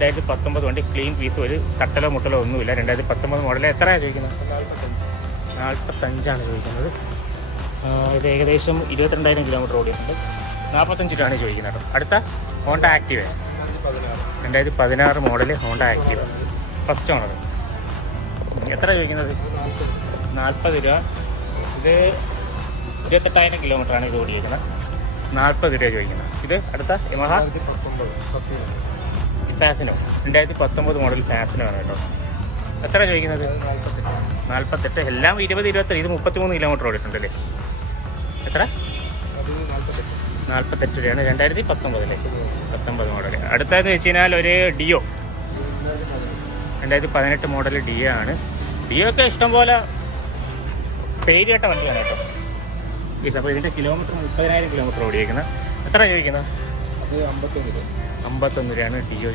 2019 വണ്ടി, clean piece, ഒരു തട്ടലോ മുട്ടലോ ഒന്നുമില്ല. 2019 മോഡൽ. എത്രയാണ് ചോദിക്കുന്നത്? 45 ചോദിക്കുന്നത്. ഇത് ഏകദേശം 22,000 കിലോമീറ്റർ ഓടിയിട്ടുണ്ട്. 45 രൂപയാണ് ചോദിക്കുന്നത് കേട്ടോ. അടുത്ത Honda Activa 2016 model Honda Activa first owner. എത്ര ചോദിക്കുന്നത്? 40 രൂപ. ഇത് 28,000 കിലോമീറ്ററാണ് ഇത് ഓടിയിരിക്കുന്നത്. 40 രൂപ ചോദിക്കുന്നത്. ഇത് അടുത്ത യമഹ ഫാസിനോ 2019 മോഡൽ ഫാസിനോ ആണ് കേട്ടോ. എത്ര ചോദിക്കുന്നത്? 48. എല്ലാം 20, 23. ഇത് 33 കിലോമീറ്റർ ഓടിയിട്ടുണ്ടല്ലേ. എത്ര? 48 രൂപയാണ് 2019 മോഡൽ. അടുത്തതെന്ന് വെച്ച് കഴിഞ്ഞാൽ ഒരു ഡിയോ 2018 മോഡൽ ഡിയോ ആണ്. ഡിയോ ഒക്കെ ഇഷ്ടംപോലെ പേരിട്ട വണ്ടിയാണ് കേട്ടോ. അപ്പോൾ ഇതിൻ്റെ കിലോമീറ്റർ 30,000 കിലോമീറ്റർ ഓടിയിരിക്കുന്നത്. എത്ര ചോദിക്കുന്നത്? 51 രൂപയാണ് ഡിയോ